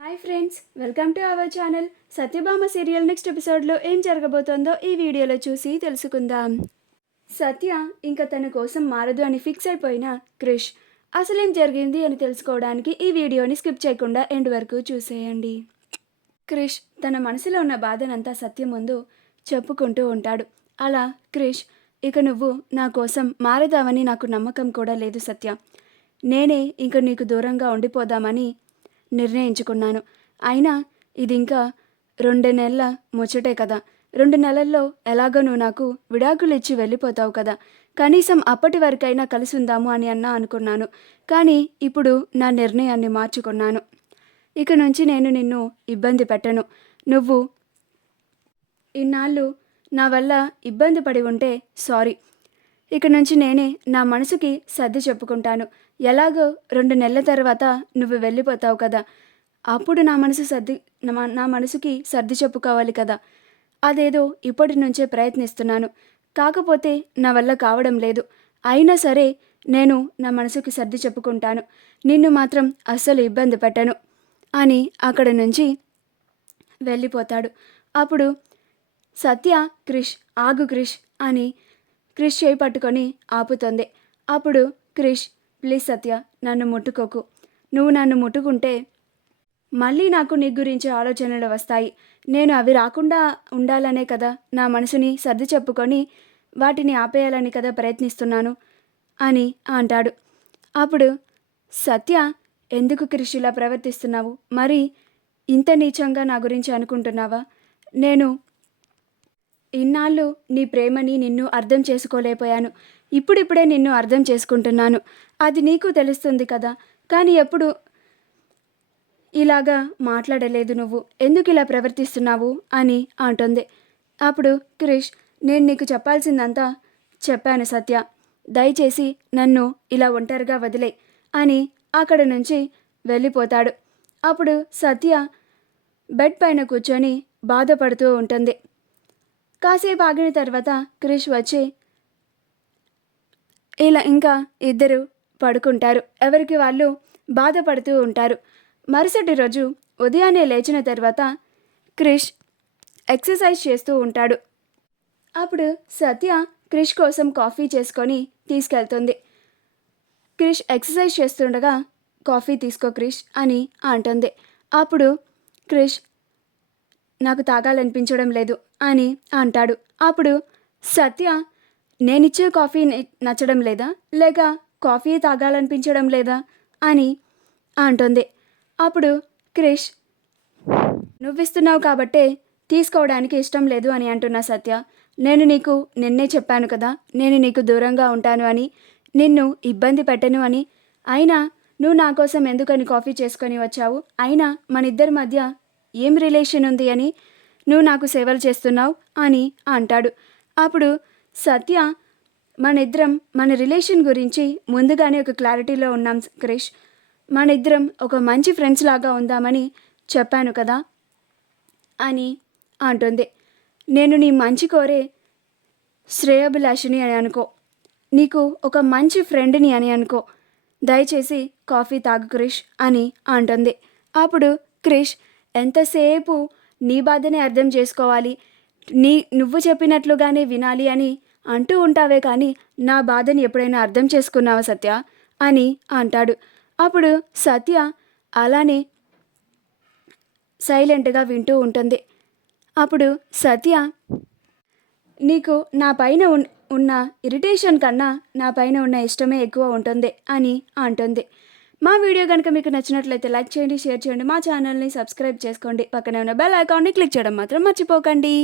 Hi friends, welcome to our channel. Satyabhama serial next ఎపిసోడ్లో ఏం జరగబోతోందో ఈ వీడియోలో చూసి తెలుసుకుందాం. సత్య ఇంకా తన కోసం మారదు అని ఫిక్స్ అయిపోయిన క్రిష్ అసలేం జరిగింది అని తెలుసుకోవడానికి ఈ వీడియోని స్కిప్ చేయకుండా ఎండ్ వరకు చూసేయండి. క్రిష్ తన మనసులో ఉన్న బాధనంతా సత్య ముందు చెప్పుకుంటూ ఉంటాడు. అలా క్రిష్, ఇక నువ్వు నా కోసం మారదామని నాకు నమ్మకం కూడా లేదు సత్య. నేనే ఇంక నీకు దూరంగా ఉండిపోదామని నిర్ణయించుకున్నాను. అయినా ఇది ఇంకా 2 నెలల ముచ్చటే కదా. 2 నెలల్లో ఎలాగో నువ్వు నాకు విడాకులు ఇచ్చి వెళ్ళిపోతావు కదా. కనీసం అప్పటి వరకైనా కలిసి ఉందాము అని అనుకున్నాను. కానీ ఇప్పుడు నా నిర్ణయాన్ని మార్చుకున్నాను. ఇక నుంచి నేను నిన్ను ఇబ్బంది పెట్టను. నువ్వు ఇన్నాళ్ళు నా వల్ల ఇబ్బంది పడి ఉంటే సారీ. ఇక నుంచి నేనే నా మనసుకి సర్ది చెప్పుకుంటాను. ఎలాగో 2 నెలల తర్వాత నువ్వు వెళ్ళిపోతావు కదా. అప్పుడు నా మనసుకి సర్ది చెప్పుకోవాలి కదా. అదేదో ఇప్పటి నుంచే ప్రయత్నిస్తున్నాను. కాకపోతే నా వల్ల కావడం లేదు. అయినా సరే నేను నా మనసుకి సర్ది చెప్పుకుంటాను. నిన్ను మాత్రం అస్సలు ఇబ్బంది పెట్టను అని అక్కడ నుంచి వెళ్ళిపోతాడు. అప్పుడు సత్య, క్రిష్ ఆగు క్రిష్ అని క్రిష్ చేయి పట్టుకొని ఆపుతుంది. అప్పుడు క్రిష్, ప్లీజ్ సత్య, నన్ను ముట్టుకోకు. నువ్వు నన్ను ముట్టుకుంటే మళ్ళీ నాకు నీ గురించి ఆలోచనలు వస్తాయి. నేను అవి రాకుండా ఉండాలనే కదా నా మనసుని సర్ది చెప్పుకొని వాటిని ఆపేయాలని కదా ప్రయత్నిస్తున్నాను అని అంటాడు. అప్పుడు సత్య, ఎందుకు క్రిష్ ఇలా ప్రవర్తిస్తున్నావు? మరి ఇంత నీచంగా నా గురించి అనుకుంటున్నావా? నేను ఇన్నాళ్ళు నీ ప్రేమని నిన్ను అర్థం చేసుకోలేకపోయాను. ఇప్పుడిప్పుడే నిన్ను అర్థం చేసుకుంటున్నాను. అది నీకు తెలుస్తుంది కదా. కానీ ఎప్పుడు ఇలాగా మాట్లాడలేదు నువ్వు. ఎందుకు ఇలా ప్రవర్తిస్తున్నావు అని అంటుంది. అప్పుడు క్రిష్, నేను నీకు చెప్పాల్సిందంతా చెప్పాను సత్య. దయచేసి నన్ను ఇలా ఒంటరిగా వదిలే అని అక్కడ నుంచి వెళ్ళిపోతాడు. అప్పుడు సత్య బెడ్ పైన కూర్చొని బాధపడుతూ ఉంటుంది. కాసేపు ఆగిన తర్వాత క్రిష్ వచ్చి ఇలా ఇంకా ఇద్దరు పడుకుంటారు. ఎవరికి వాళ్ళు బాధపడుతూ ఉంటారు. మరుసటి రోజు ఉదయాన్నే లేచిన తర్వాత క్రిష్ ఎక్సర్సైజ్ చేస్తూ ఉంటాడు. అప్పుడు సత్య క్రిష్ కోసం కాఫీ చేసుకొని తీసుకెళ్తుంది. క్రిష్ ఎక్సర్సైజ్ చేస్తుండగా, కాఫీ తీసుకో క్రిష్ అని అంటుంది. అప్పుడు క్రిష్, నాకు తాగాలనిపించడం లేదు అని అంటాడు. అప్పుడు సత్య, నేనిచ్చే కాఫీ నచ్చడం లేదా, లేక కాఫీ తాగాలనిపించడం లేదా అని అంటుంది. అప్పుడు క్రిష్, నువ్విస్తున్నావు కాబట్టే తీసుకోవడానికి ఇష్టం లేదు అని అంటున్నా సత్య. నేను నీకు నిన్నే చెప్పాను కదా, నేను నీకు దూరంగా ఉంటాను అని, నిన్ను ఇబ్బంది పెట్టను అని. అయినా నువ్వు నా కోసం ఎందుకని కాఫీ చేసుకొని వచ్చావు? అయినా మన ఇద్దరి మధ్య ఏం రిలేషన్ ఉంది అని నువ్వు నాకు సేవలు చేస్తున్నావు అని అంటాడు. అప్పుడు సత్య, మన రిలేషన్ గురించి ముందుగానే ఒక క్లారిటీలో ఉన్నాం క్రిష్. మన ఇద్దరం ఒక మంచి ఫ్రెండ్స్ లాగా ఉందామని చెప్పాను కదా అని అంటుంది. నేను నీ మంచి కోరే శ్రేయోభిలాషిని అని అనుకో, నీకు ఒక మంచి ఫ్రెండ్ని అని అనుకో. దయచేసి కాఫీ తాగు క్రిష్ అని అంటుంది. అప్పుడు క్రిష్, ఎంతసేపు నీ బాధనే అర్థం చేసుకోవాలి, నువ్వు చెప్పినట్లుగానే వినాలి అని అంటూ ఉంటావే కానీ నా బాధని ఎప్పుడైనా అర్థం చేసుకున్నావా సత్య అని అంటాడు. అప్పుడు సత్య అలానే సైలెంట్గా వింటూ ఉంటుంది. అప్పుడు సత్య, నీకు నా పైన ఉన్న ఇరిటేషన్ కన్నా నా పైన ఉన్న ఇష్టమే ఎక్కువ ఉంటుంది అని అంటుంది. మా వీడియో కనుక మీకు నచ్చినట్లయితే లైక్ చేయండి, షేర్ చేయండి, మా ఛానల్ని సబ్స్క్రైబ్ చేసుకోండి. పక్కనే ఉన్న బెల్ ఐకాన్ని క్లిక్ చేయడం మాత్రం మర్చిపోకండి.